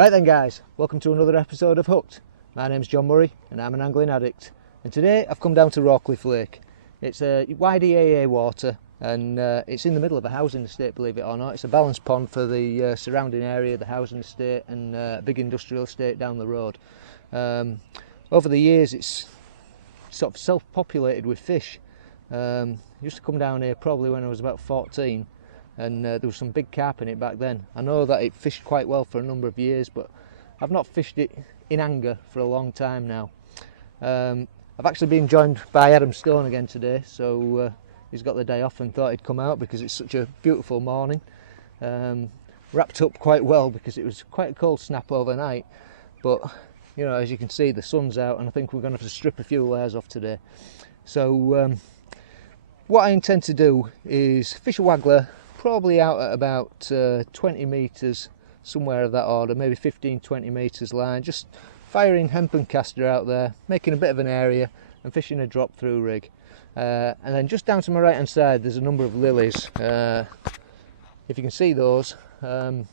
Right then guys, welcome to another episode of Hooked. My name's John Murray and I'm an angling addict. And today I've come down to Rawcliffe Lake. It's a YDAA water and it's in the middle of a housing estate, believe it or not. It's a balanced pond for the surrounding area, the housing estate and a big industrial estate down the road. Over the years it's sort of self-populated with fish. I used to come down here probably when I was about 14. And there was some big carp in it back then. I know that it fished quite well for a number of years, but I've not fished it in anger for a long time now. I've actually been joined by Adam Stone again today, so he's got the day off and thought he'd come out because it's such a beautiful morning. Wrapped up quite well because it was quite a cold snap overnight, but you know, as you can see, the sun's out and I think we're going to have to strip a few layers off today. So what I intend to do is fish a waggler, probably out at about 20 metres, somewhere of that order, maybe 15-20 metres line, just firing hemp and caster out there, making a bit of an area and fishing a drop through rig. And then just down to my right hand side there's a number of lilies, if you can see those, and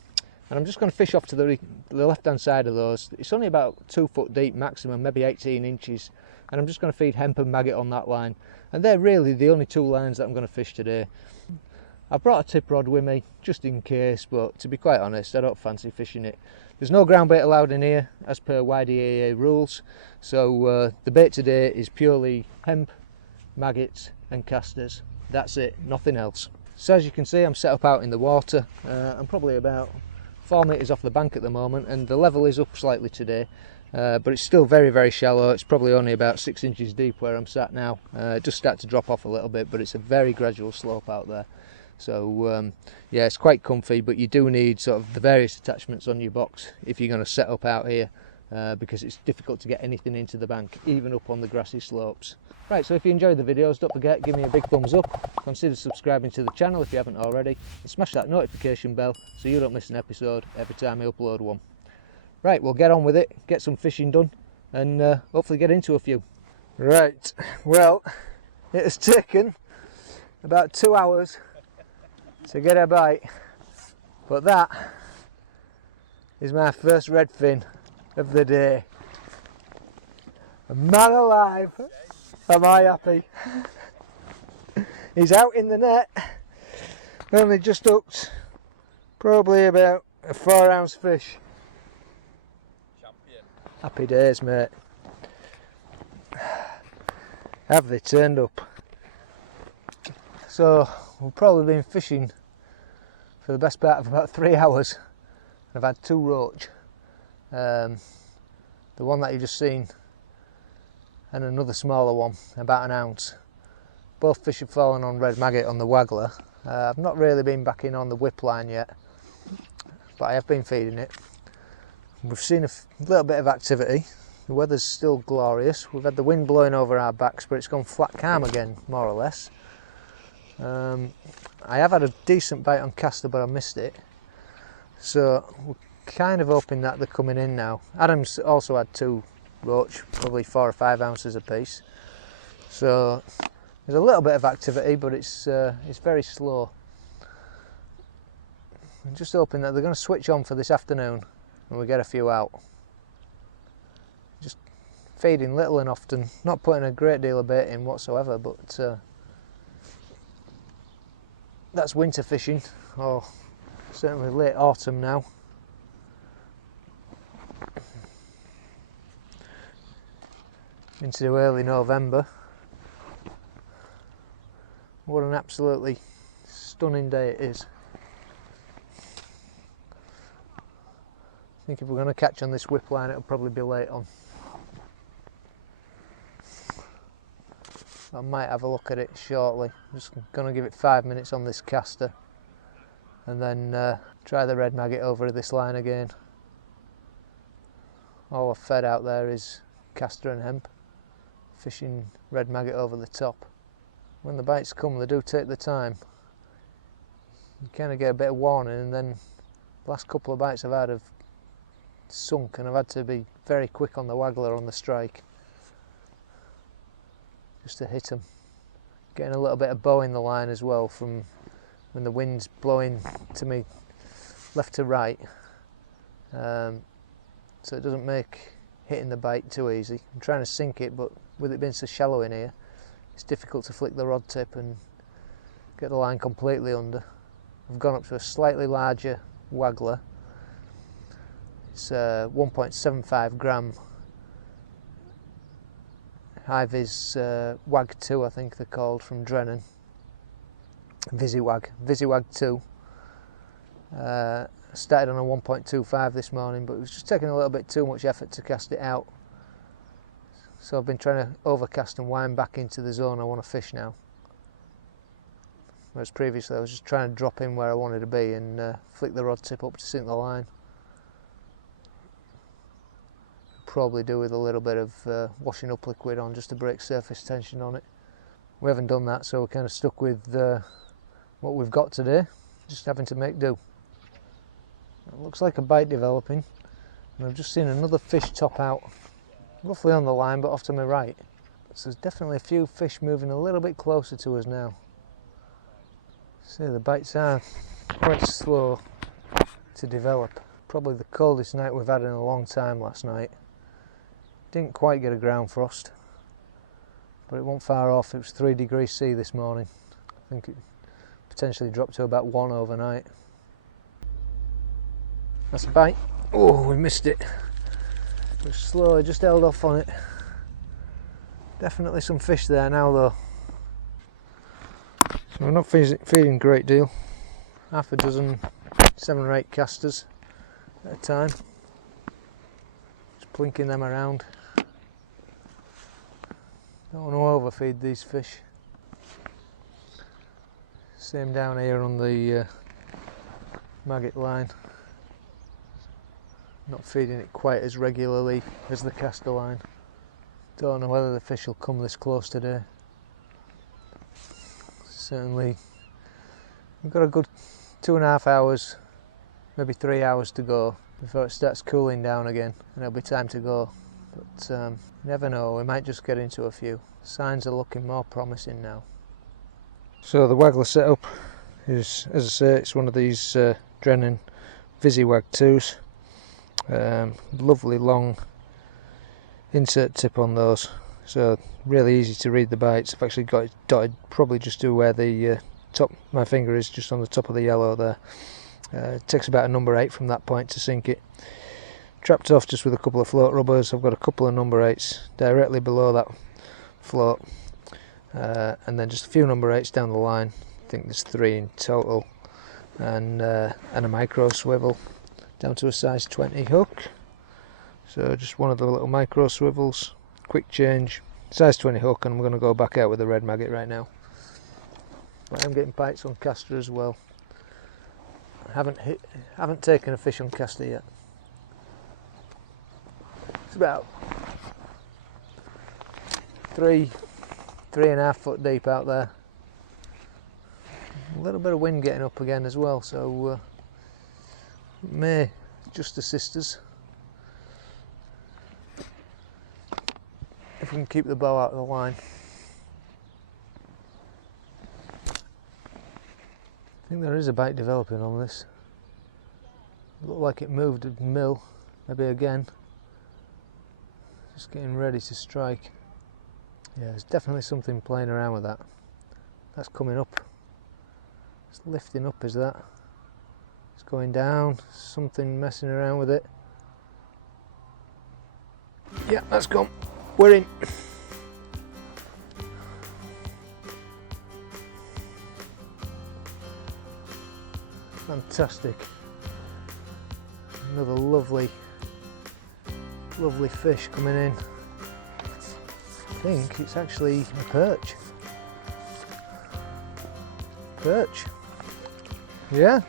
I'm just going to fish off to the left hand side of those. It's only about 2 foot deep maximum, maybe 18 inches, and I'm just going to feed hemp and maggot on that line, and they're really the only two lines that I'm going to fish today. I've brought a tip rod with me just in case, but to be quite honest, I don't fancy fishing it. There's no ground bait allowed in here as per YDAA rules, so the bait today is purely hemp, maggots and casters. That's it, nothing else. So as you can see, I'm set up out in the water. I'm probably about 4 metres off the bank at the moment, and the level is up slightly today, but it's still very, very shallow. It's probably only about 6 inches deep where I'm sat now. It just started to drop off a little bit, but it's a very gradual slope out there. So yeah, it's quite comfy, but you do need sort of the various attachments on your box if you're going to set up out here, because it's difficult to get anything into the bank, even up on the grassy slopes. Right, so if you enjoyed the videos, don't forget, give me a big thumbs up, consider subscribing to the channel if you haven't already, and smash that notification bell so you don't miss an episode every time I upload one. Right, we'll get on with it, get some fishing done, and hopefully get into a few. Right, well, it has taken about 2 hours to get a bite, but that is my first redfin of the day. Man alive, am I happy. He's out in the net, only just hooked probably about a 4-ounce fish. Champion. Happy days, mate. Have they turned up? So we've probably been fishing for the best part of about 3 hours. I've had 2 roach, the one that you've just seen and another smaller one, about 1 ounce. Both fish have fallen on red maggot on the Waggler. I've not really been back in on the whip line yet, but I have been feeding it. We've seen a little bit of activity. The weather's still glorious. We've had the wind blowing over our backs, but it's gone flat calm again, more or less. I have had a decent bite on caster, but I missed it, so we're kind of hoping that they're coming in now. Adam's also had 2 roach, probably 4 or 5 ounces apiece, so there's a little bit of activity, but it's very slow. I'm just hoping that they're going to switch on for this afternoon and we get a few out. Just feeding little and often, not putting a great deal of bait in whatsoever, but that's winter fishing, or certainly late autumn now. Into early November. What an absolutely stunning day it is. I think if we're going to catch on this whip line, it'll probably be late on. I might have a look at it shortly. I'm just going to give it 5 minutes on this caster and then try the red maggot over this line again. All I've fed out there is caster and hemp, fishing red maggot over the top. When the bites come, they do take the time. You kind of get a bit of warning, and then the last couple of bites I've had have sunk and I've had to be very quick on the Waggler on the strike just to hit them. Getting a little bit of bow in the line as well from when the wind's blowing to me left to right. so it doesn't make hitting the bite too easy. I'm trying to sink it, but with it being so shallow in here, it's difficult to flick the rod tip and get the line completely under. I've gone up to a slightly larger Waggler. It's 1.75 gram high-vis Wag 2, I think they're called, from Drennan. VisiWag 2. I started on a 1.25 this morning, but it was just taking a little bit too much effort to cast it out. So I've been trying to overcast and wind back into the zone I want to fish now. Whereas previously I was just trying to drop in where I wanted to be and flick the rod tip up to sink the line. Probably do with a little bit of washing up liquid on just to break surface tension on it. We haven't done that, so we're kind of stuck with what we've got today, just having to make do. It looks like a bite developing, and I've just seen another fish top out, roughly on the line but off to my right. So there's definitely a few fish moving a little bit closer to us now. See, the bites are quite slow to develop. Probably the coldest night we've had in a long time last night. Didn't quite get a ground frost, but it wasn't far off. It was 3 degrees C this morning. I think it potentially dropped to about 1 overnight. That's a bite. Oh, we missed it. It was slow, I just held off on it. Definitely some fish there now though. So we're not feeding a great deal. Half a dozen 7 or 8 casters at a time. Just plinking them around. Don't want to overfeed these fish. Same down here on the maggot line. Not feeding it quite as regularly as the caster line. Don't know whether the fish will come this close today. Certainly we've got a good 2.5 hours, maybe 3 hours to go before it starts cooling down again and it'll be time to go. But never know, we might just get into a few. Signs are looking more promising now. So the Waggler setup is, as I say, it's one of these Drennan VisiWag 2s. Lovely long insert tip on those, so really easy to read the bites. I've actually got it dotted probably just to where the top my finger is, just on the top of the yellow there. It takes about a number 8 from that point to sink it. Trapped off just with a couple of float rubbers. I've got a couple of number 8s directly below that float, and then just a few number 8s down the line. I think there's 3 in total, and a micro swivel down to a size 20 hook. So just one of the little micro swivels, quick change, size 20 hook, and I'm going to go back out with the red maggot right now. But I'm getting bites on caster as well. Haven't taken a fish on caster yet. It's about 3.5 foot deep out there. A little bit of wind getting up again as well, so it may just assist us if we can keep the bow out of the line. I think there is a bite developing on this. It looked like it moved a mill, maybe again. Just getting ready to strike. Yeah, there's definitely something playing around with that. That's coming up. It's lifting up, is that? It's going down, something messing around with it. Yeah, that's gone. We're in. Fantastic. Another lovely fish coming in. I think it's actually a perch. Perch. Yeah.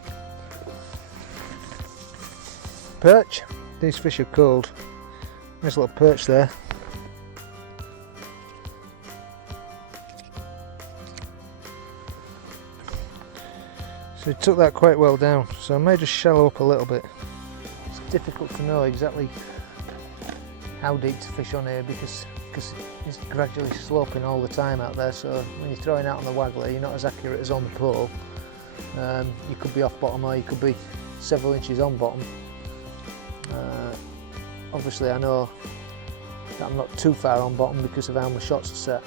Perch. These fish are cold. Nice little perch there. So it took that quite well down, so I may just shallow up a little bit. It's difficult to know exactly how deep to fish on here because it's gradually sloping all the time out there, so when you're throwing out on the Waggler you're not as accurate as on the pole. You could be off bottom or you could be several inches on bottom. obviously I know that I'm not too far on bottom because of how my shots are set.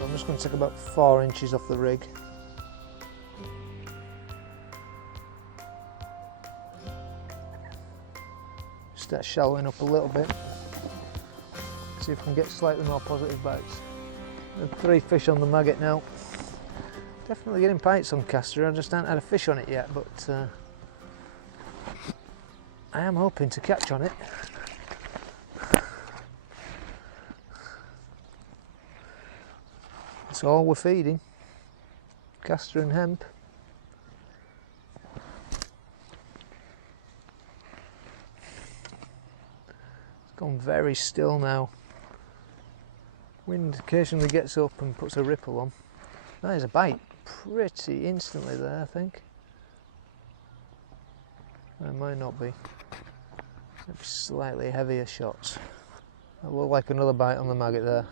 I'm just going to take about 4 inches off the rig. Start shallowing up a little bit. See if we can get slightly more positive bites. 3 fish on the maggot now. Definitely getting bites on caster. I just haven't had a fish on it yet, but I am hoping to catch on it. That's all we're feeding. Caster and hemp. It's gone very still now. Wind occasionally gets up and puts a ripple on. That is a bite pretty instantly there, I think. It might not be. Maybe slightly heavier shots. That looked like another bite on the maggot there.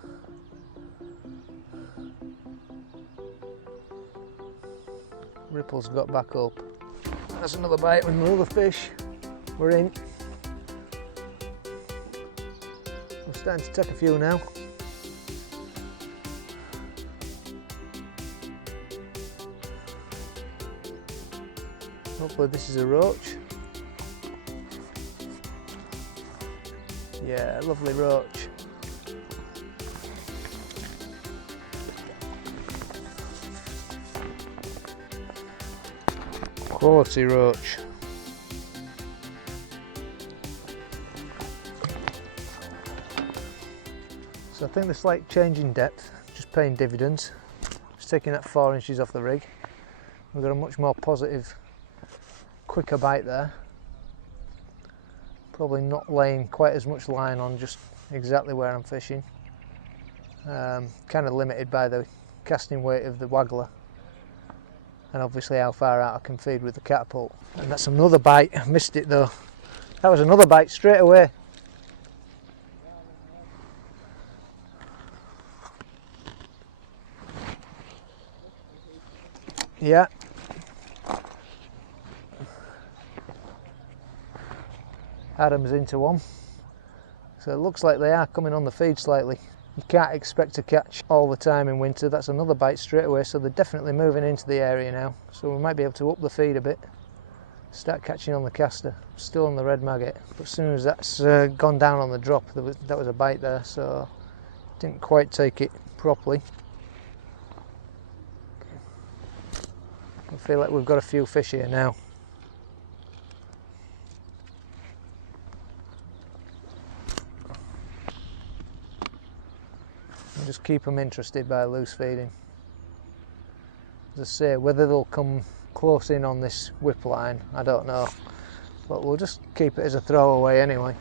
Ripples got back up. That's another bite with another fish. We're in. I'm starting to take a few now. Hopefully this is a roach. Yeah, lovely roach. Quality roach. So I think the slight change in depth, just paying dividends. Just taking that 4 inches off the rig. We've got a much more positive, quicker bite there. Probably not laying quite as much line on just exactly where I'm fishing. Kind of limited by the casting weight of the Waggler. And obviously how far out I can feed with the catapult. And that's another bite. I missed it though. That was another bite straight away. Yeah. Adam's into one. So it looks like they are coming on the feed slightly. You can't expect to catch all the time in winter. That's another bite straight away, so they're definitely moving into the area now. So we might be able to up the feed a bit, start catching on the caster. Still on the red maggot, but as soon as that's gone down on the drop, that was a bite there, so didn't quite take it properly. I feel like we've got a few fish here now. Just keep them interested by loose feeding. As I say, whether they'll come close in on this whip line, I don't know, but we'll just keep it as a throwaway anyway.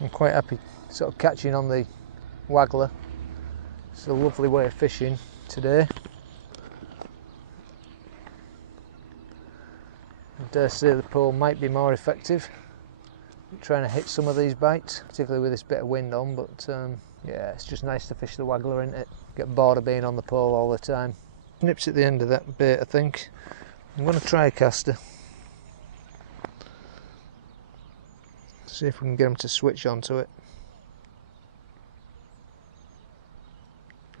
I'm quite happy sort of catching on the Waggler. It's a lovely way of fishing today. I dare say the pole might be more effective trying to hit some of these bites, particularly with this bit of wind on, but yeah, it's just nice to fish the Waggler, isn't it? Get bored of being on the pole all the time. Nips at the end of that bait, I think. I'm going to try a caster. See if we can get them to switch onto it.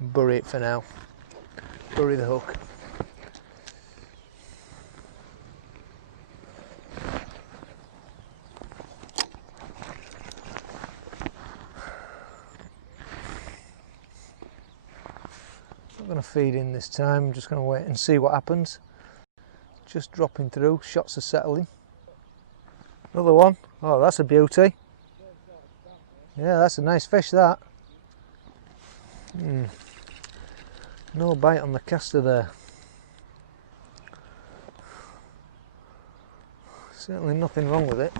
Bury it for now. Bury the hook. Not going to feed in this time, I'm just going to wait and see what happens. Just dropping through, shots are settling. Another one. Oh, that's a beauty. Yeah, that's a nice fish, that. No bite on the caster there. Certainly nothing wrong with it.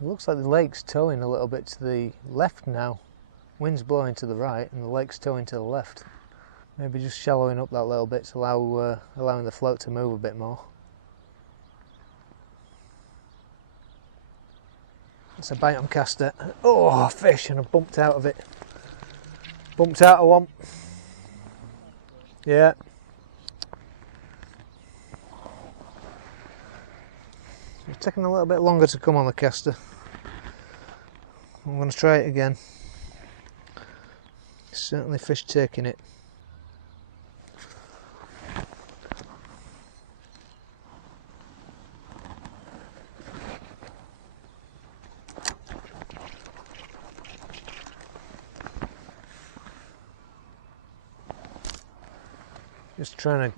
It looks like the lake's towing a little bit to the left now. Wind's blowing to the right and the lake's towing to the left. Maybe just shallowing up that little bit to allowing the float to move a bit more. It's a bite on caster. Oh, fish, and I bumped out of it. Bumped out of one. Yeah. It's taking a little bit longer to come on the caster. I'm going to try it again. Certainly fish taking it. Just trying to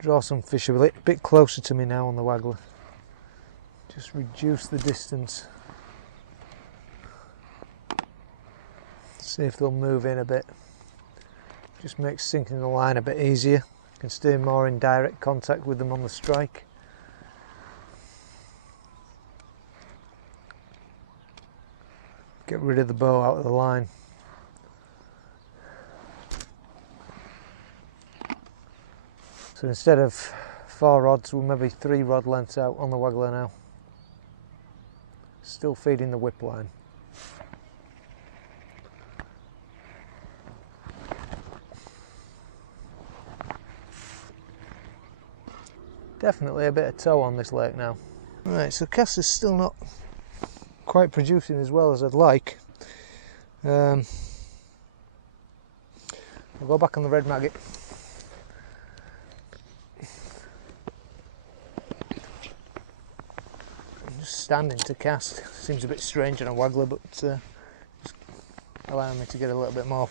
draw some fish a bit closer to me now on the Waggler. Just reduce the distance. See if they'll move in a bit. Just makes sinking the line a bit easier. You can stay more in direct contact with them on the strike. Get rid of the bow out of the line. So instead of 4 rods, we're maybe 3 rod lengths out on the Waggler now. Still feeding the whip line. Definitely a bit of tow on this lake now. Right, so caster's still not quite producing as well as I'd like. I'll go back on the red maggot. Just standing to cast. Seems a bit strange on a Waggler, but just allowing me to get a little bit more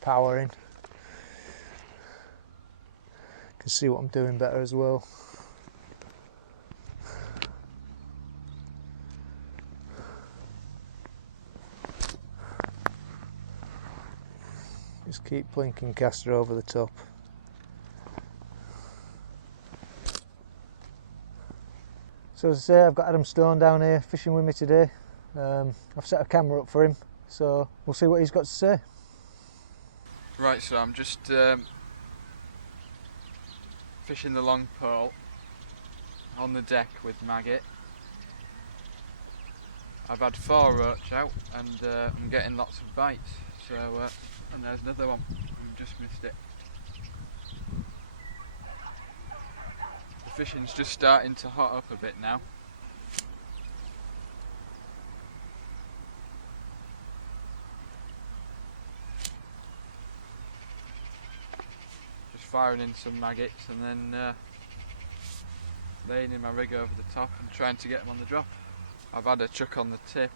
power in. Can see what I'm doing better as well. Just keep plinking caster over the top. So as I say, I've got Adam Stone down here fishing with me today. I've set a camera up for him, so we'll see what he's got to say. Right, so I'm just fishing the long pole on the deck with maggot. I've had 4 roach out and I'm getting lots of bites. So and there's another one. I just missed it. The fishing's just starting to hot up a bit now. Just firing in some maggots and then laying in my rig over the top and trying to get them on the drop. I've had a chuck on the tip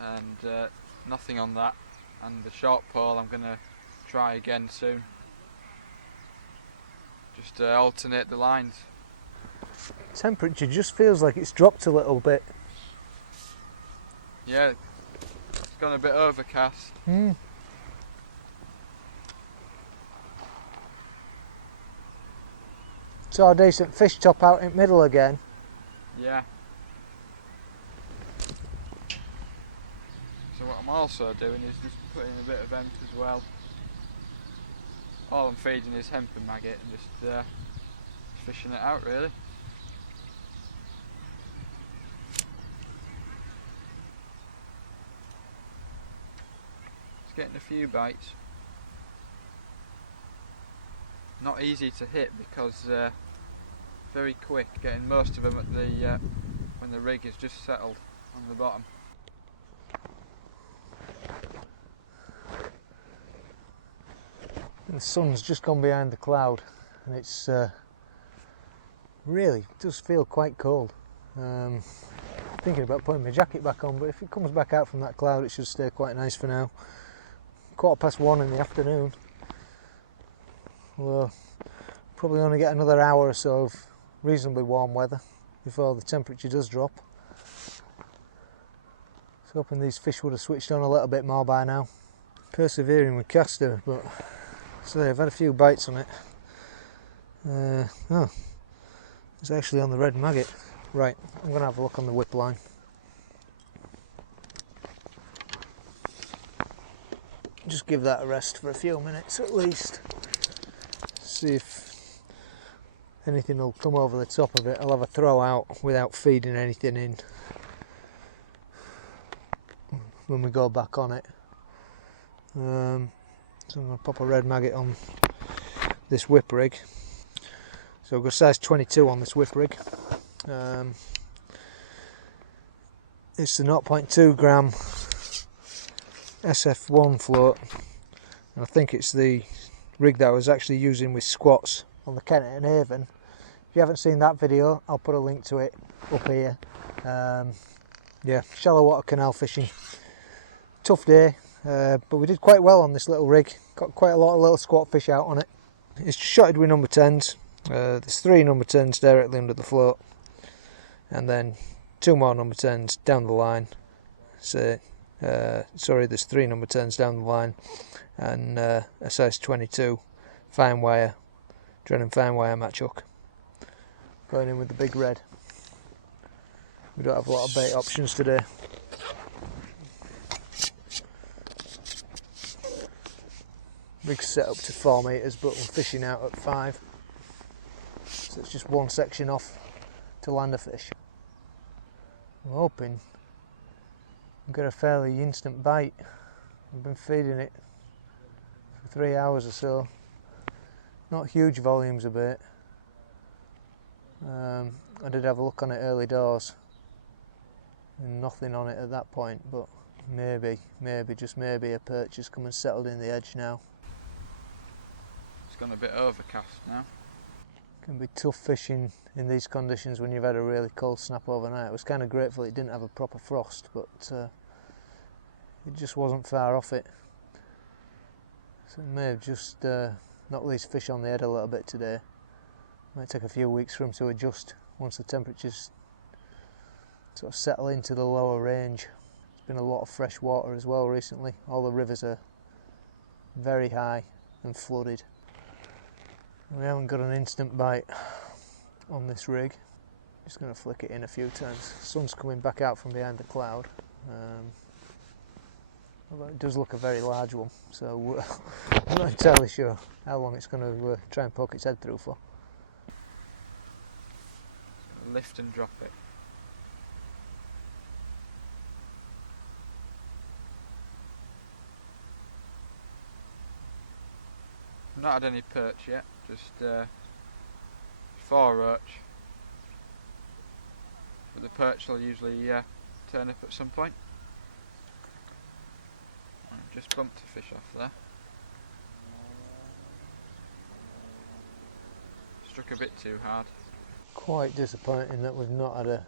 and nothing on that, and the short pole I'm going to try again soon. Just alternate the lines. Temperature just feels like it's dropped a little bit. Yeah, it's gone a bit overcast. Saw a decent fish top out in the middle again. Yeah. So what I'm also doing is just putting a bit of hemp as well. All I'm feeding is hemp and maggot and just fishing it out really. Just getting a few bites. Not easy to hit because very quick, getting most of them at the when the rig is just settled on the bottom. And the sun's just gone behind the cloud and it's really does feel quite cold. Thinking about putting my jacket back on, but if it comes back out from that cloud it should stay quite nice for now. 1:15 in the afternoon. We'll probably only get another hour or so of reasonably warm weather before the temperature does drop. I was hoping these fish would have switched on a little bit more by now. Persevering with caster, but so I've had a few bites on it. Oh, it's actually on the red maggot. Right, I'm going to have a look on the whip line. just give that a rest for a few minutes at least. See if anything will come over the top of it. I'll have a throw out without feeding anything in when we go back on it. So I'm going to pop a red maggot on this whip rig. So I've got size 22 on this whip rig. It's the 0.2 gram SF1 float, and I think it's the rig that I was actually using with squats on the Kennet and Avon. If you haven't seen that video, I'll put a link to it up here. Yeah, shallow water canal fishing. Tough day, but we did quite well on this little rig. Got quite a lot of little squat fish out on it. It's shotted with number 10s. There's 3 number 10s directly under the float, and then 2 more number 10s down the line. So, sorry, there's 3 number 10s down the line, and a size 22 fine wire, Drennan fine wire match hook. Going in with the big red. We don't have a lot of bait options today. Rig's set up to 4 metres, but we're fishing out at 5. So it's just one section off to land a fish. I'm hoping we'll get a fairly instant bite. I've been feeding it for 3 hours or so. Not huge volumes of bait. I did have a look on it early doors. And nothing on it at that point, but maybe, just maybe a perch has come and settled in the edge now. It's gone a bit overcast now. It can be tough fishing in these conditions when you've had a really cold snap overnight. I was kind of grateful it didn't have a proper frost, but it just wasn't far off it. So it may have just knocked these fish on the head a little bit today. Might take a few weeks for them to adjust once the temperatures sort of settle into the lower range. There's been a lot of fresh water as well recently. All the rivers are very high and flooded. We haven't got an instant bite on this rig. Just going to flick it in a few times. The sun's coming back out from behind the cloud. Although it does look a very large one, so I'm not entirely sure how long it's going to try and poke its head through for. Lift and drop it. I've not had any perch yet, just 4 roach. But the perch will usually turn up at some point. I've just bumped a fish off there. Struck a bit too hard. Quite disappointing that we've not had a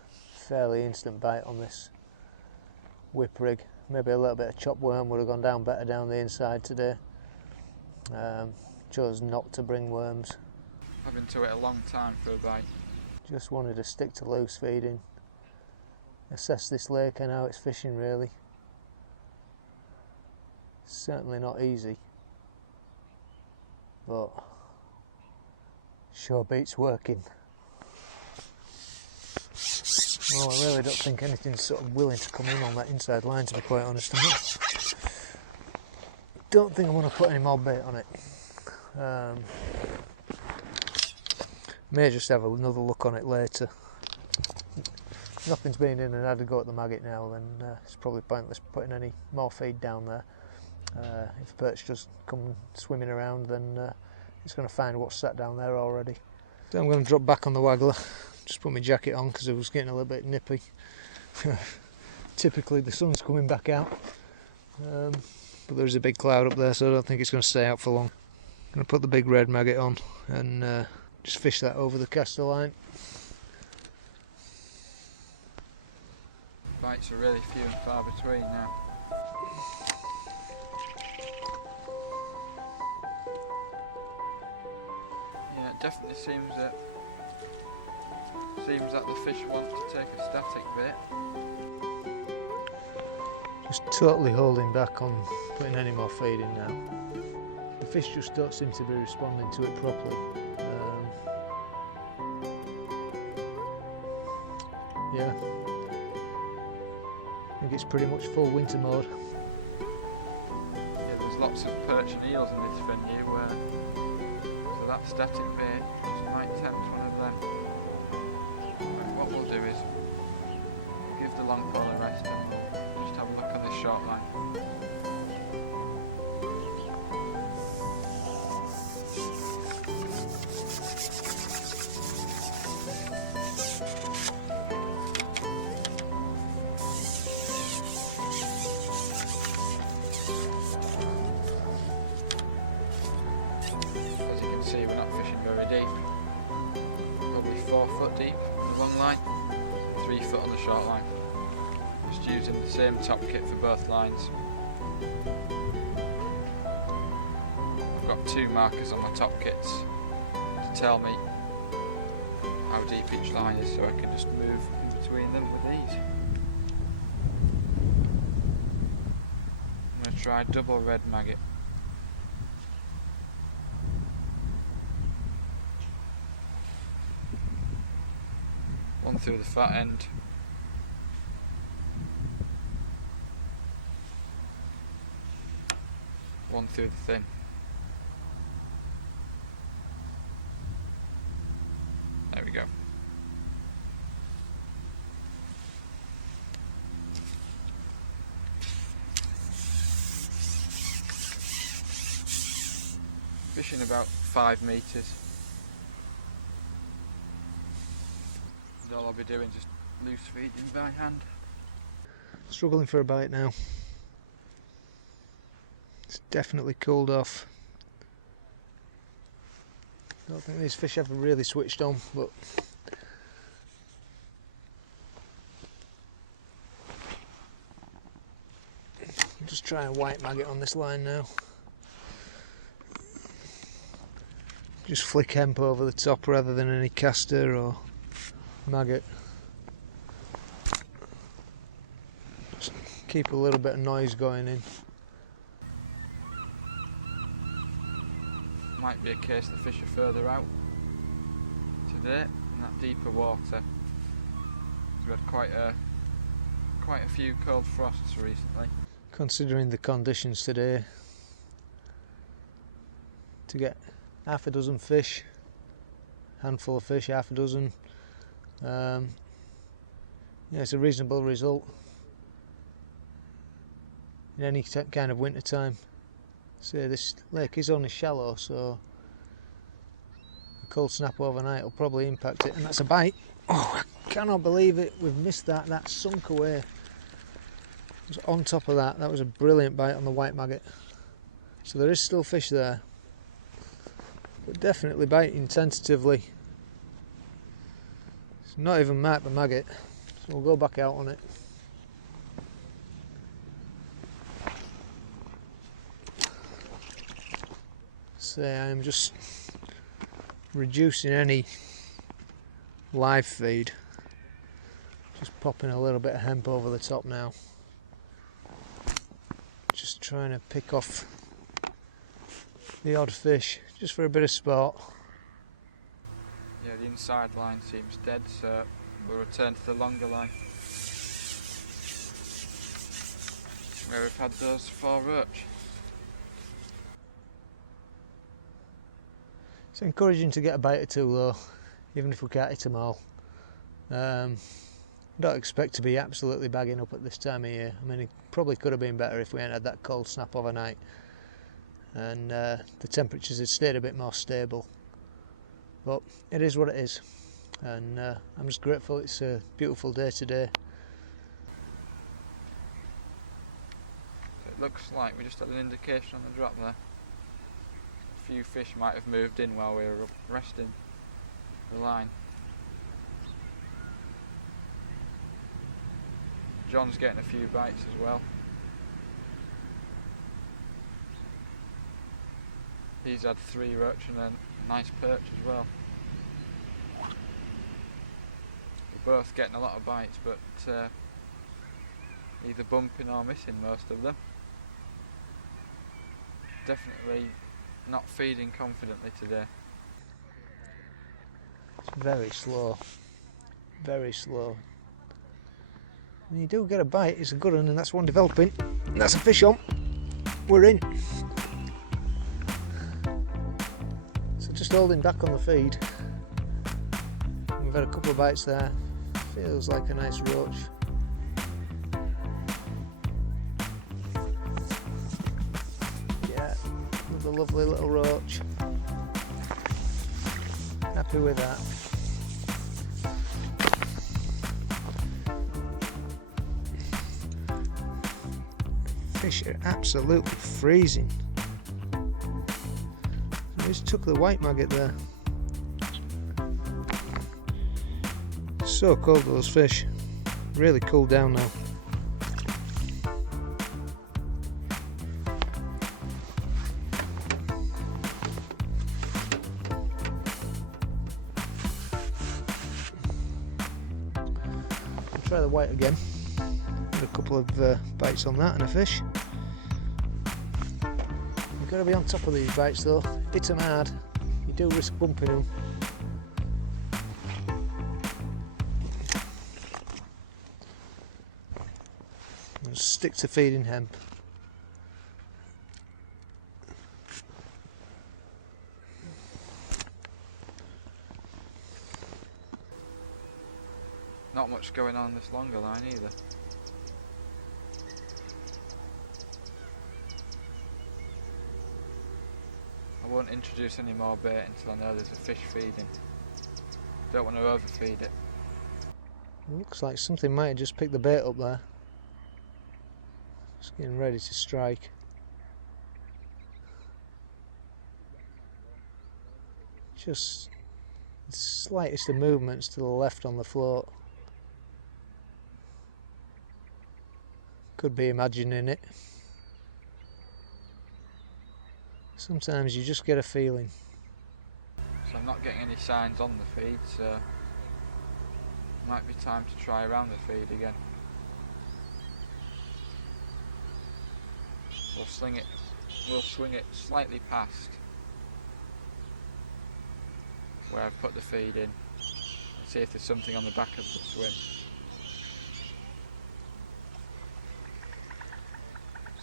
fairly instant bite on this whip rig. Maybe a little bit of chopped worm would have gone down better down the inside today. Chose not to bring worms. I've been to it a long time for a bite. Just wanted to stick to loose feeding. Assess this lake and how it's fishing really. Certainly not easy, but sure beats working. Well, I really don't think anything's sort of willing to come in on that inside line, to be quite honest. Don't think I want to put any more bait on it. May just have another look on it later. If nothing's been in and had to go at the maggot now, then it's probably pointless putting any more feed down there. If a perch does come swimming around, then it's going to find what's sat down there already. So I'm going to drop back on the Waggler. Just put my jacket on because it was getting a little bit nippy. Typically the sun's coming back out, but there's a big cloud up there, so I don't think it's going to stay out for long. I'm going to put the big red maggot on and just fish that over the caster line. Bites are really few and far between now. Yeah, it definitely seems that the fish want to take a static bait. Just totally holding back on putting any more feed in now. The fish just don't seem to be responding to it properly. Yeah, I think it's pretty much full winter mode. Yeah, there's there's lots of perch and eels in this venue, so that static bait just might tempt one of them. Right, what we'll do is give the long pole a rest and we'll just have a look on this short line. As you can see, we're not fishing very deep, probably 4 foot deep on the long line, 3 foot on the short line. Just using the same top kit for both lines. I've got 2 markers on my top kits to tell me how deep each line is, so I can just move in between them with ease. I'm going to try double red maggot. One through the fat end. One through the thin. There we go. Fishing about 5 metres. And all I'll be doing is just loose feeding by hand. Struggling for a bite now. It's definitely cooled off. Don't think these fish ever really switched on, but I'm just trying white maggot on this line now. Just flick hemp over the top rather than any caster or maggot. Just keep a little bit of noise going in. Might be a case the fish are further out today in that deeper water. We've had quite a few cold frosts recently. Considering the conditions today, to get half a dozen fish, handful of fish, half a dozen, yeah, it's a reasonable result in any kind of winter time. Say this lake is only shallow, so a cold snap overnight will probably impact it, and that's a bite. Oh, I cannot believe it, we've missed that. That sunk away. It was on top of that. That was a brilliant bite on the white maggot. So there is still fish there, but definitely biting tentatively. It's not even marked the maggot, so we'll go back out on it. Say I am just reducing any live feed, just popping a little bit of hemp over the top now, just trying to pick off the odd fish just for a bit of sport. Yeah, the inside line seems dead, so we'll return to the longer line where we've had those 4 roach. It's encouraging to get a bite or 2 though, even if we can't hit them all. I don't expect to be absolutely bagging up at this time of year. I mean, it probably could have been better if we hadn't had that cold snap overnight and the temperatures had stayed a bit more stable. But it is what it is, and I'm just grateful it's a beautiful day today. So it looks like we just had an indication on the drop there. A few fish might have moved in while we were resting the line. John's getting a few bites as well. He's had 3 roach and a nice perch as well. We're both getting a lot of bites, but either bumping or missing most of them. Definitely not feeding confidently today. It's very slow, very slow. When you do get a bite, it's a good one, and that's one developing. And that's a fish on. We're in. So just holding back on the feed. We've had a couple of bites there. Feels like a nice roach. Yeah, another lovely little roach. Happy with that. Fish are absolutely freezing. I just took the white maggot there. So cold, those fish. Really cooled down now. I'll try the white again. Got a couple of bites on that and a fish. You've got to be on top of these bites though. Hit them hard. You do risk bumping them. Stick to feeding hemp. Not much going on this longer line either. I won't introduce any more bait until I know there's a fish feeding. Don't want to overfeed it. Looks like something might have just picked the bait up there. It's getting ready to strike. Just the slightest of movements to the left on the float. Could be imagining it. Sometimes you just get a feeling. So I'm not getting any signs on the feed, so might be time to try around the feed again. We'll swing it slightly past where I've put the feed in and see if there's something on the back of the swim.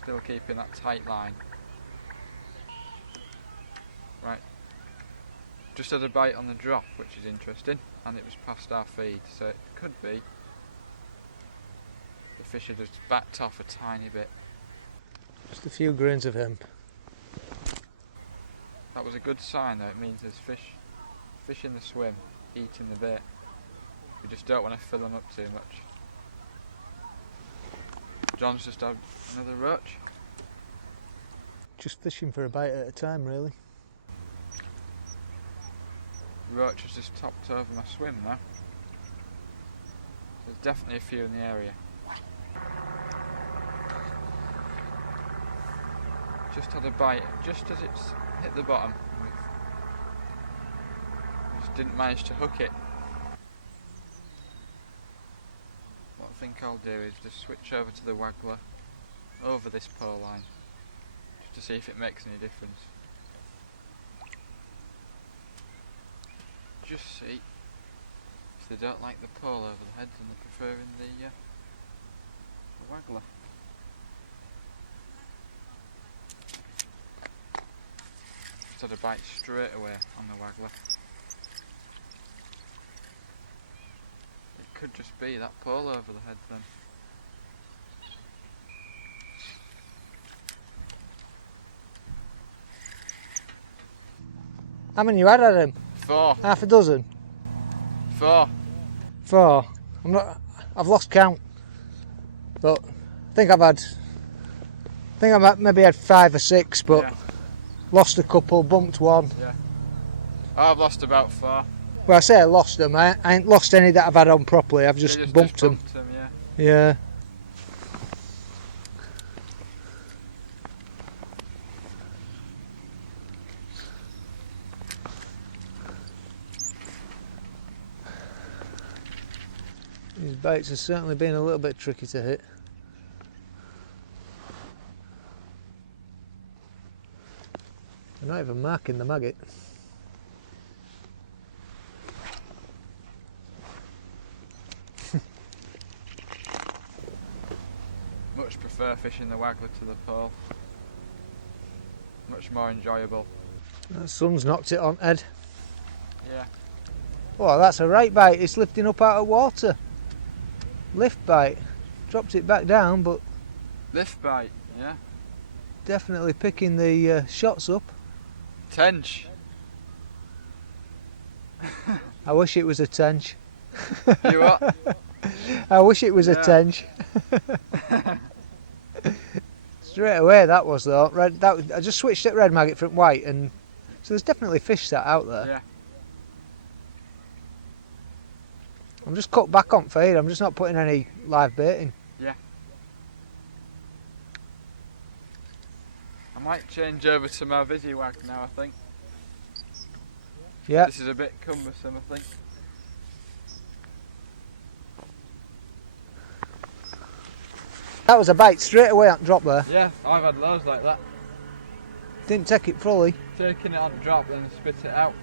Still keeping that tight line. Right, just had a bite on the drop, which is interesting, and it was past our feed, so it could be the fish had just backed off a tiny bit. Just a few grains of hemp. That was a good sign though. It means there's fish in the swim eating the bait. We just don't want to fill them up too much. John's just had another roach. Just fishing for a bite at a time really. Roach has just topped over my swim now. There's definitely a few in the area. Just had a bite just as it's hit the bottom. I just didn't manage to hook it. What I think I'll do is just switch over to the Waggler over this pole line just to see if it makes any difference. Just see if they don't like the pole over the heads and they're preferring the Waggler. Just had a bite straight away on the Waggler. It could just be that pole over the head then. How many you had at him? 4. Half a dozen? 4. 4. I've lost count. But I think I've maybe had 5 or 6, but Yeah. lost a couple, bumped one. Yeah. I've lost about 4. Well, I say I lost them. I ain't lost any that I've had on properly. I've just bumped them. Yeah. Yeah. These baits have certainly been a little bit tricky to hit. They're not even marking the maggot. Much prefer fishing the Waggler to the pole. much more enjoyable. The sun's knocked it on, Ed. Yeah. Oh, that's a right bite. It's lifting up out of water. Lift bite. Dropped it back down, but Lift bite, yeah. definitely picking the shots up. Tench. I wish it was a tench. You what? I wish it was a Yeah. tench. Straight away that was though. Red. That I just switched it red maggot from white, and so there's definitely fish sat out there. Yeah. I'm just cut back on feed. I'm just not putting any live bait in. Yeah. I might change over to my Visiwag now, I think. Yeah. This is a bit cumbersome, I think. That was a bite straight away on drop there. Yeah, I've had loads like that. Didn't take it fully. Taking it on drop, then spit it out.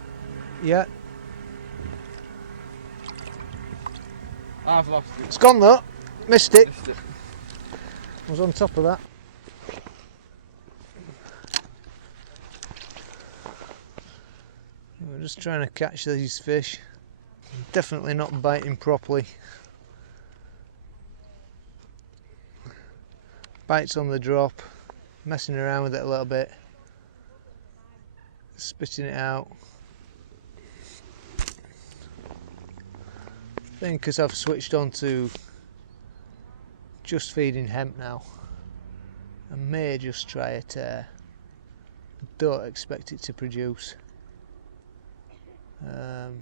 Yeah. I've lost it. It's gone though. Missed it. Missed it. I was on top of that. We're just trying to catch these fish. Definitely not biting properly. Bites on the drop, messing around with it a little bit, spitting it out. I think because I've switched on to just feeding hemp now, I may just try it. Don't expect it to produce, but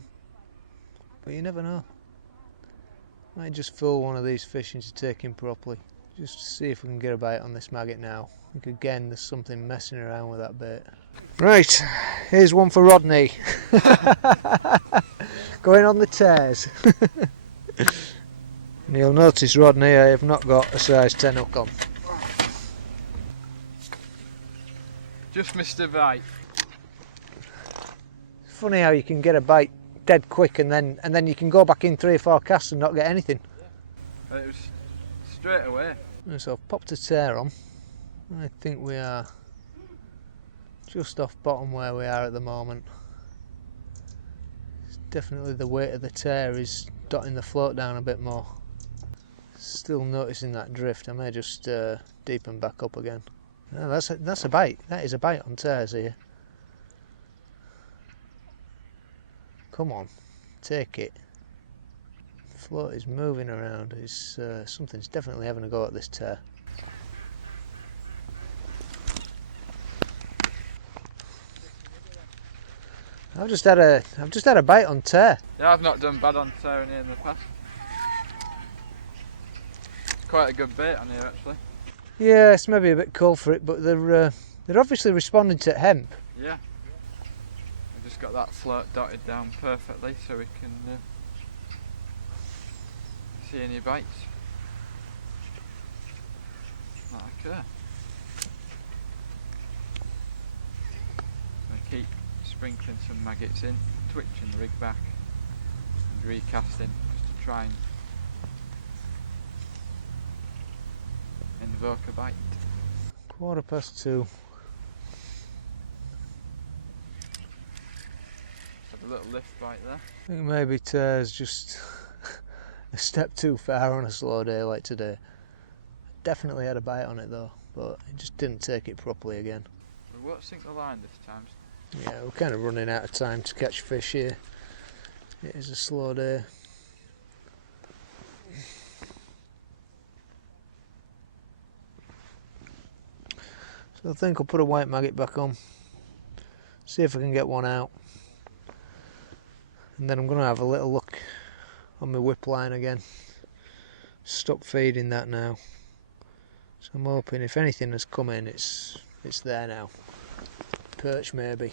you never know. Might just fool one of these fish into taking properly. Just to see if we can get a bite on this maggot now. I think again there's something messing around with that bait. Right, here's one for Rodney. Going on the tears. And you'll notice, Rodney, I have not got a size 10 hook on. Just missed a bite. Funny how you can get a bite dead quick and then you can go back in 3 or 4 casts and not get anything. It was straight away. So I've popped a tear on. I think we are just off bottom where we are at the moment. Definitely the weight of the tear is dotting the float down a bit more. Still noticing that drift. I may just deepen back up again. No, that's a bite. That is a bite on tears here. Come on, take it. Float is moving around. It's something's definitely having a go at this tear. I've just had a bite on tear. Yeah, I've not done bad on tearing here in the past. Quite a good bait on here actually. Yeah, it's maybe a bit cold for it, but they're obviously responding to hemp. Yeah. I've just got that float dotted down perfectly so we can see any bites that occur. So I keep sprinkling some maggots in, twitching the rig back and recasting just to try and invoke a bite. 2:15. Had a little lift bite there. I think maybe tear's just a step too far on a slow day like today. Definitely had a bite on it though, but it just didn't take it properly again. We won't sink the line this time. Yeah, we're kind of running out of time to catch fish here. It is a slow day. So I think I'll put a white maggot back on, see if I can get one out, and then I'm going to have a little look on my whip line again. Stop feeding that now. So I'm hoping if anything has come in, it's there now. Perch maybe.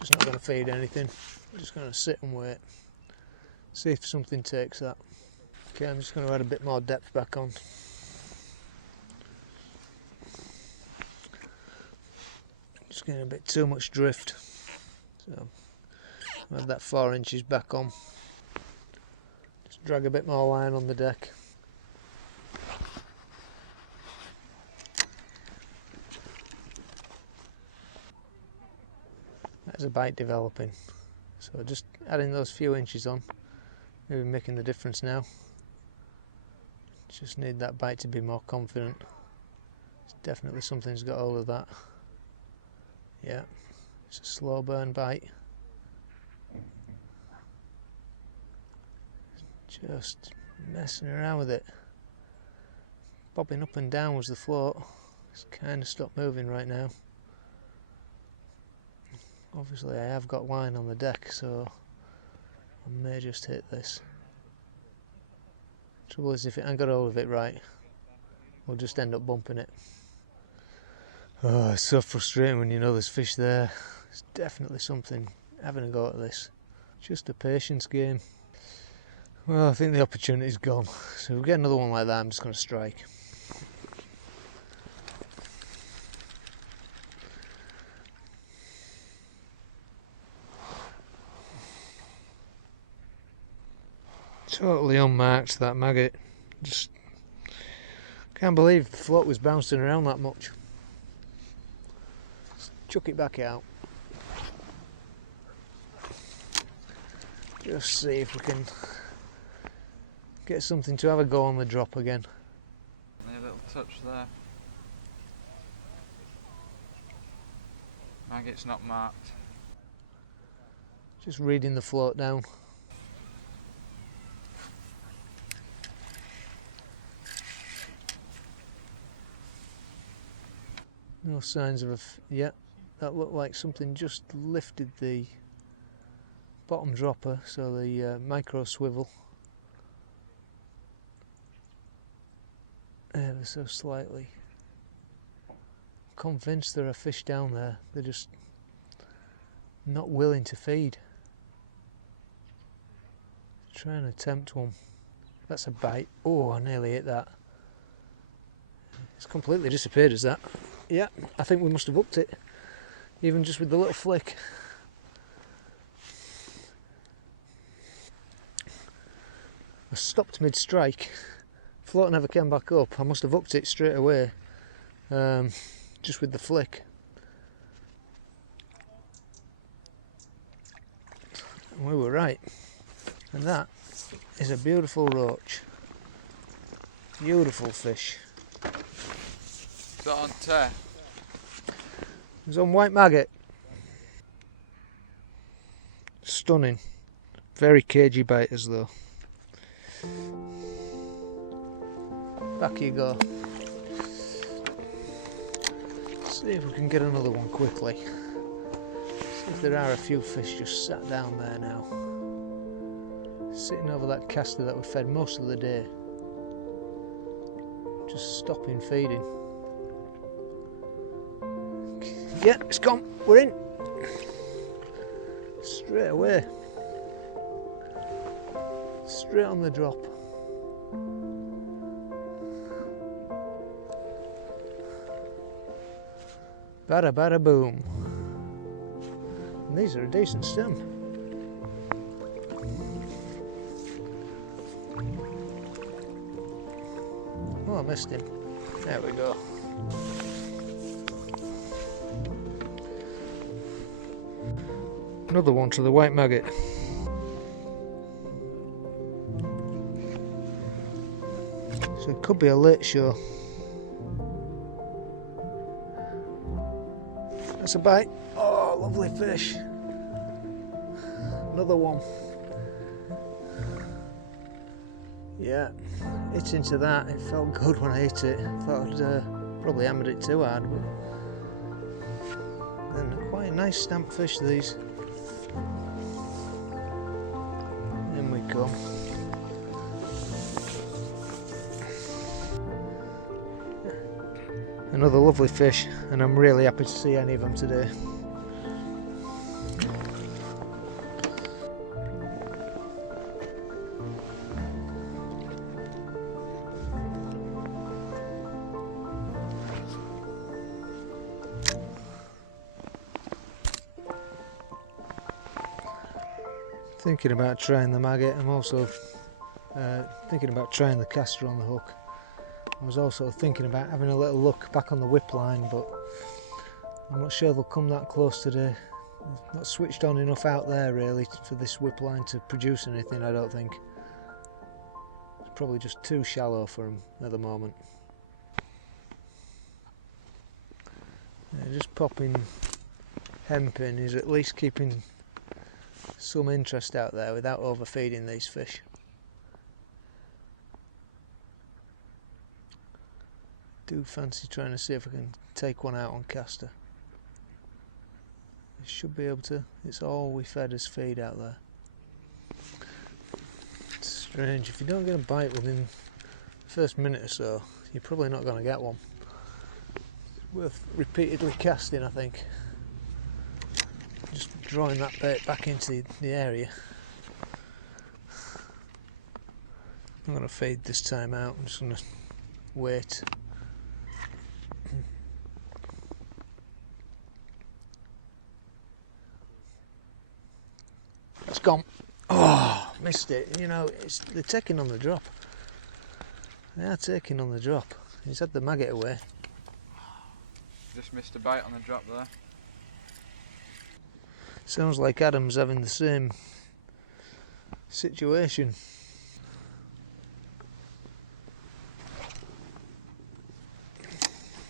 Just not going to feed anything. Just going to sit and wait. See if something takes that. Okay, I'm just going to add a bit more depth back on. Just getting a bit too much drift. So I'll add that 4 inches back on. Just drag a bit more line on the deck. There's a bite developing, so just adding those few inches on, maybe making the difference now. Just need that bite to be more confident. It's definitely something's got hold of that. Yeah, it's a slow burn bite. Just messing around with it. Bobbing up and down was the float. It's kind of stopped moving right now. Obviously I have got line on the deck, so I may just hit this. Trouble is, if it ain't got hold of it right, we'll just end up bumping it. Oh, it's so frustrating when you know there's fish there. It's definitely something having a go at this. Just a patience game. Well, I think the opportunity's gone. So if we get another one like that, I'm just going to strike. Totally unmarked, that maggot. Just can't believe the float was bouncing around that much. Let's chuck it back out. Just see if we can get something to have a go on the drop again. A little touch there. Maggot's not marked. Just reading the float down. No signs of yeah, that looked like something just lifted the bottom dropper, so the micro swivel ever so slightly. I'm convinced there are fish down there, they're just not willing to feed. Trying to tempt one. That's a bite. Oh, I nearly hit that. It's completely disappeared as that. Yeah, I think we must have hooked it, even just with the little flick. I stopped mid-strike, float never came back up. I must have hooked it straight away, just with the flick. And we were right, and that is a beautiful roach. Beautiful fish. Is that on tear? It's on white maggot. Stunning. Very cagey biters though. Back you go. See if we can get another one quickly. See if there are a few fish just sat down there now. Sitting over that caster that we fed most of the day. Just stopping feeding. Yeah, it's gone. We're in. Straight away. Straight on the drop. Bada bada boom. And these are a decent stem. Oh, I missed him. There we go. Another one to the white maggot. So it could be a late show. That's a bite. Oh, lovely fish. Another one. Yeah, hit into that. It felt good when I hit it. I thought I'd probably hammered it too hard, but then quite a nice stamp fish, these. In we come. Another lovely fish, and I'm really happy to see any of them today. Thinking about trying the maggot. I'm also thinking about trying the caster on the hook. I was also thinking about having a little look back on the whip line, but I'm not sure they'll come that close today. It's not switched on enough out there really for this whip line to produce anything, I don't think. It's probably just too shallow for them at the moment. Just popping hemp in is at least keeping some interest out there without overfeeding these fish. Do fancy trying to see if I can take one out on caster. I should be able to. It's all we fed as feed out there. It's strange, if you don't get a bite within the first minute or so, you're probably not going to get one. It's worth repeatedly casting, I think. Just drawing that bait back into the area. I'm going to feed this time out. I'm just going to wait. It's gone. Oh, missed it. You know, they're taking on the drop. They are taking on the drop. He's had the maggot away. Just missed a bite on the drop there. Sounds like Adam's having the same situation.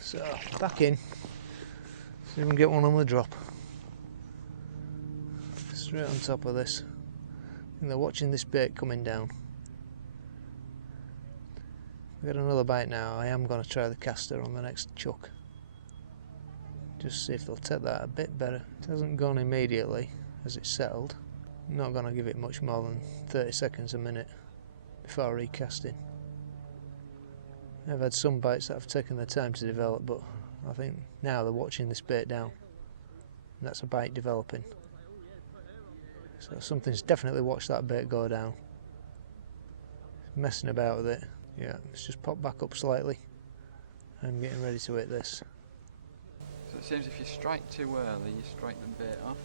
So, back in. See if we can get one on the drop. Straight on top of this. And they're watching this bait coming down. If we get another bite now, I am going to try the caster on the next chuck. Just see if they'll take that a bit better. It hasn't gone immediately as it's settled. I'm not going to give it much more than 30 seconds a minute before recasting. I've had some bites that have taken their time to develop, but I think now they're watching this bait down. And that's a bite developing. So something's definitely watched that bait go down. It's messing about with it. Yeah, it's just popped back up slightly. I'm getting ready to hit this. So it seems if you strike too early, you strike the bait off.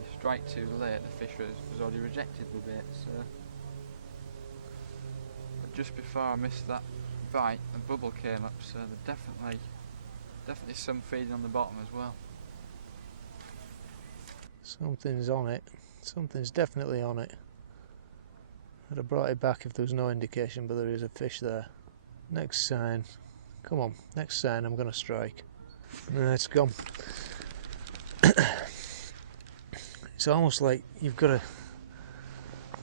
If you strike too late, the fish has already rejected the bait. So but just before I missed that bite, the bubble came up. So there's definitely some feeding on the bottom as well. Something's on it. Something's definitely on it. I'd have brought it back if there was no indication, but there is a fish there. Next sign. Come on, next sign I'm going to strike. No, it's gone. It's almost like you've got to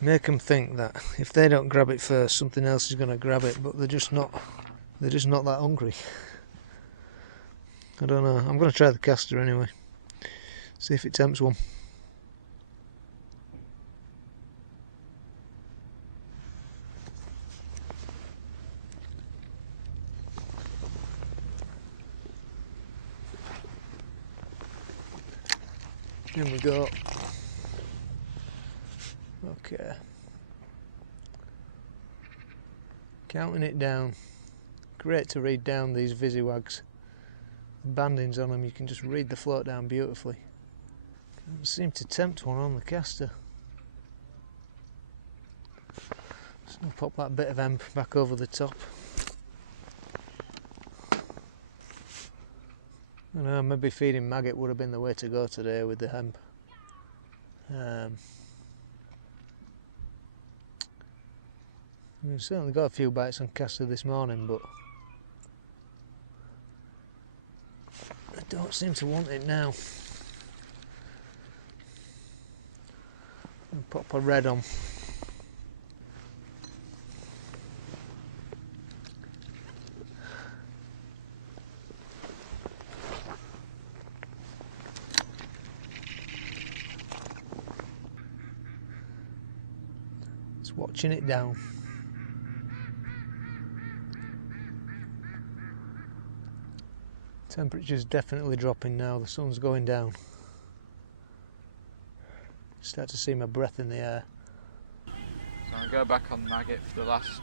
make them think that if they don't grab it first, something else is going to grab it, but they're just not that hungry. I don't know. I'm going to try the caster anyway. See if it tempts one. In we go. Okay. Counting it down. Great to read down these Visiwags. The bandings on them, you can just read the float down beautifully. Can't seem to tempt one on the caster. Just gonna pop that bit of hemp back over the top. I know, maybe feeding maggot would have been the way to go today with the hemp. We've certainly got a few bites on caster this morning, but I don't seem to want it now. I'll pop a red on. Watching it down. Temperature's definitely dropping now, the sun's going down. Start to see my breath in the air. So I'm going to go back on maggot for the last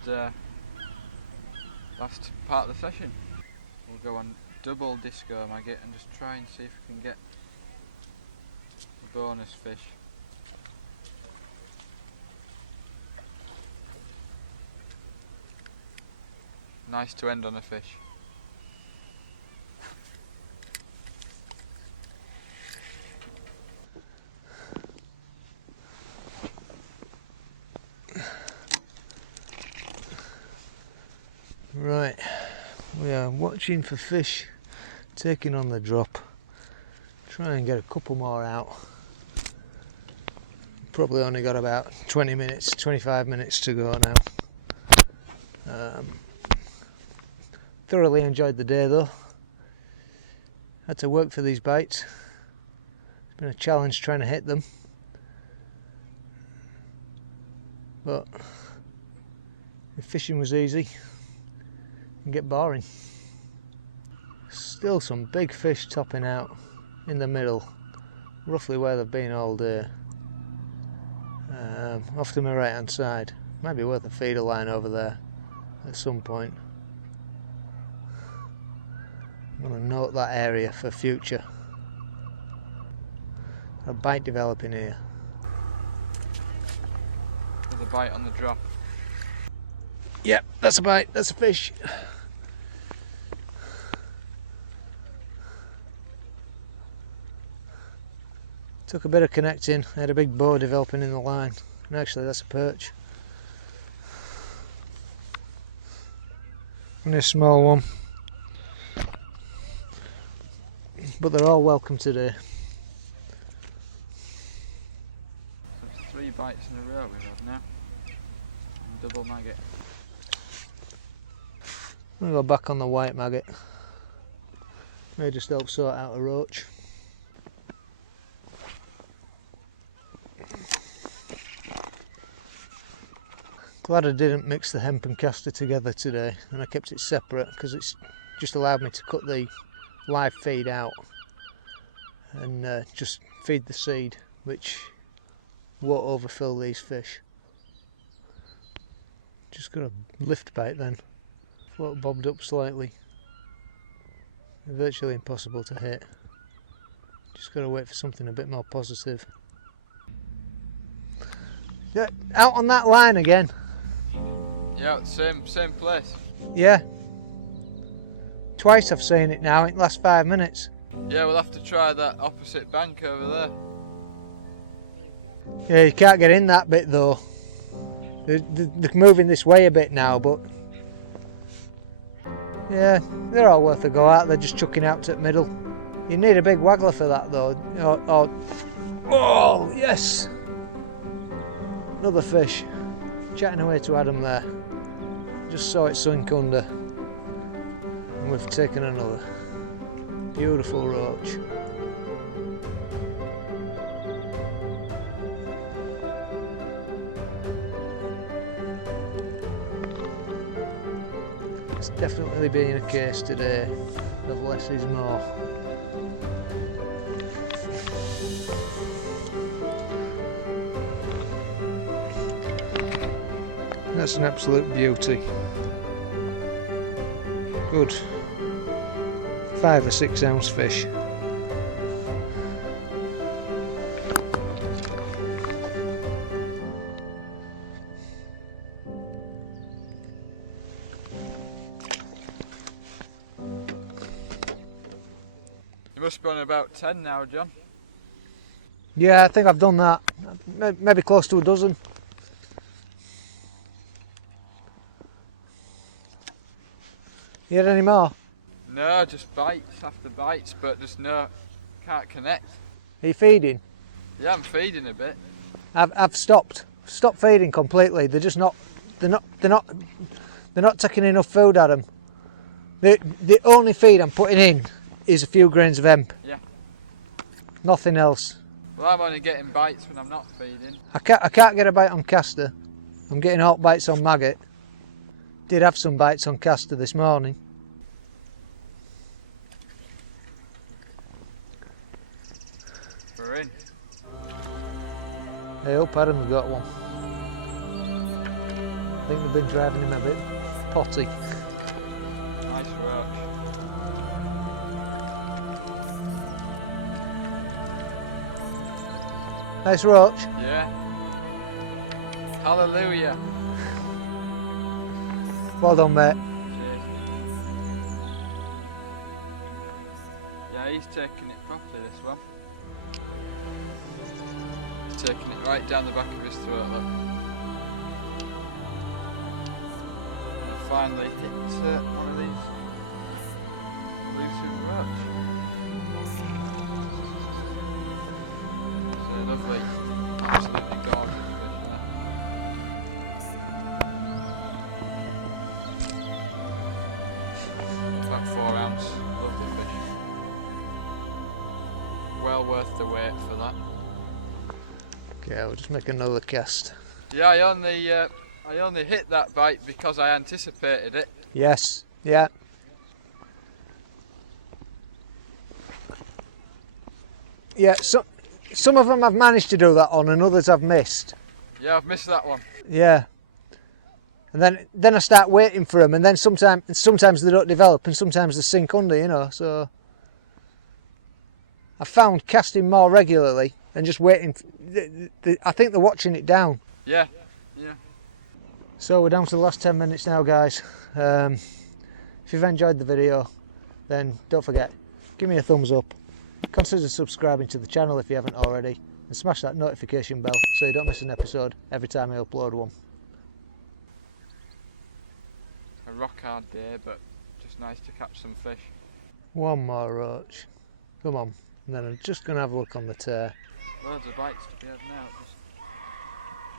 part of the session. We'll go on double disco maggot and just try and see if we can get a bonus fish. Nice to end on a fish. Right, we are watching for fish taking on the drop. Try and get a couple more out. Probably only got about 20 minutes, 25 minutes to go now. Thoroughly enjoyed the day though. Had to work for these bites. It's been a challenge trying to hit them. But if fishing was easy, it can get boring. Still some big fish topping out in the middle, roughly where they've been all day. Off to my right hand side. Might be worth a feeder line over there at some point. I'm going to note that area for future. A bite developing here. There's a bite on the drop. Yep, that's a bite, that's a fish. Took a bit of connecting, I had a big bow developing in the line, and actually that's a perch. Only a small one, but they're all welcome today. So it's 3 bites in a row we've had now. And double maggot. I'm going to go back on the white maggot. May just help sort out a roach. Glad I didn't mix the hemp and castor together today, and I kept it separate because it's just allowed me to cut the live feed out and just feed the seed, which won't overfill these fish. Just got a lift bait then. Float bobbed up slightly. Virtually impossible to hit. Just got to wait for something a bit more positive. Yeah, out on that line again. Yeah, same place. Yeah. Twice I've seen it now in the last 5 minutes. Yeah, we'll have to try that opposite bank over there. Yeah, you can't get in that bit though. They're moving this way a bit now, but yeah, they're all worth a go out. They're just chucking out to the middle. You need a big waggler for that though. Oh, yes! Another fish. Chatting away to Adam there. Just saw it sink under. And we've taken another. Beautiful roach. It's definitely been a case today of less is more. That's an absolute beauty. Good 5 or 6 ounce fish. You must be on about 10 now, John. Yeah, I think I've done that. Maybe close to a dozen. You had any more? No, just bites after bites, but just can't connect. Are you feeding? Yeah, I'm feeding a bit. I've stopped feeding completely. They're just not. They're not taking enough food at them. The only feed I'm putting in is a few grains of hemp. Yeah. Nothing else. Well, I'm only getting bites when I'm not feeding. I can't get a bite on castor. I'm getting hot bites on maggot. Did have some bites on castor this morning. We're in. I hope Adam's got one. I think they've been driving him a bit potty. Nice roach. Nice roach. Yeah. Hallelujah. Well done, mate. Cheers. taking it properly, this one. He's taking it right down the back of his throat, look. And finally hit one of these elusive roach. It's a lovely, absolutely gorgeous fish there. About 4 ounce, lovely fish. Well worth the wait for that. Okay, I'll just make another cast. Yeah, I only hit that bite because I anticipated it. Yes, yeah. Yeah, some of them I've managed to do that on and others I've missed. Yeah, I've missed that one. Yeah. And then I start waiting for them, and then sometimes they don't develop and sometimes they sink under, you know, so I found casting more regularly and just waiting. I think they're watching it down. Yeah, yeah. So we're down to the last 10 minutes now, guys. If you've enjoyed the video, then don't forget, give me a thumbs up. Consider subscribing to the channel if you haven't already, and smash that notification bell so you don't miss an episode every time I upload one. A rock hard day, but just nice to catch some fish. One more roach. Come on. And then I'm just going to have a look on the tear. Loads of bites to be had now. Just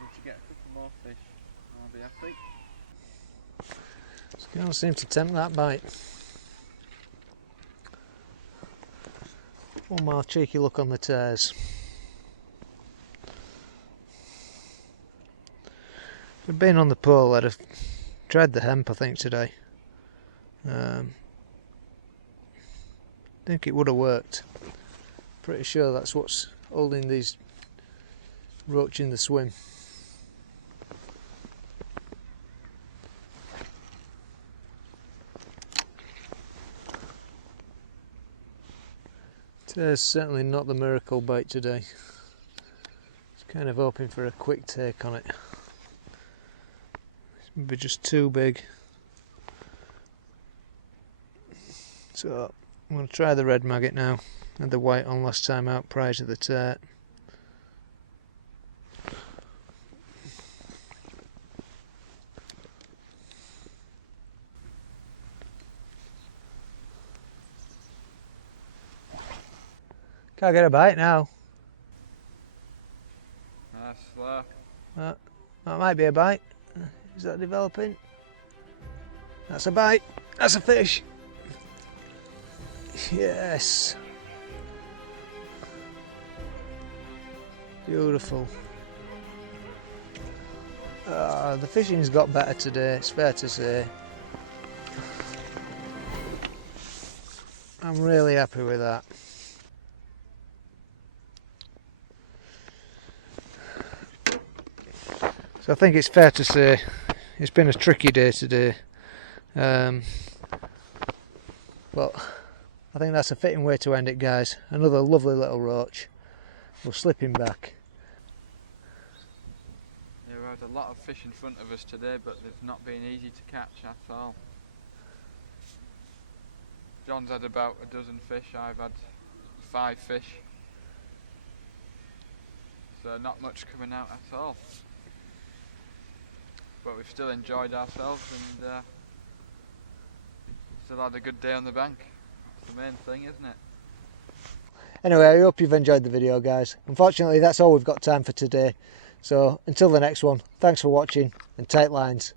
need to get a couple more fish and I'll be happy. Just can't seem to tempt that bite. One more cheeky look on the tears. If I'd been on the pole, I'd have tried the hemp, I think, today. I think it would have worked. Pretty sure that's what's holding these roach in the swim. Today's certainly not the miracle bite today. Just kind of hoping for a quick take on it. It's maybe just too big. So I'm going to try the red maggot now. Had the white on last time out prior to the tear. Can't get a bite now. Nice slow. That might be a bite. Is that developing? That's a bite. That's a fish. Yes. Beautiful. The fishing's got better today, it's fair to say. I'm really happy with that. So I think it's fair to say it's been a tricky day today. But I think that's a fitting way to end it, guys. Another lovely little roach. We'll slip him back. Yeah, we had a lot of fish in front of us today, but they've not been easy to catch at all. John's had about a dozen fish, I've had 5 fish. So not much coming out at all. But we've still enjoyed ourselves and still had a good day on the bank. That's the main thing, isn't it? Anyway, I hope you've enjoyed the video, guys. Unfortunately, that's all we've got time for today. So until the next one, thanks for watching and tight lines.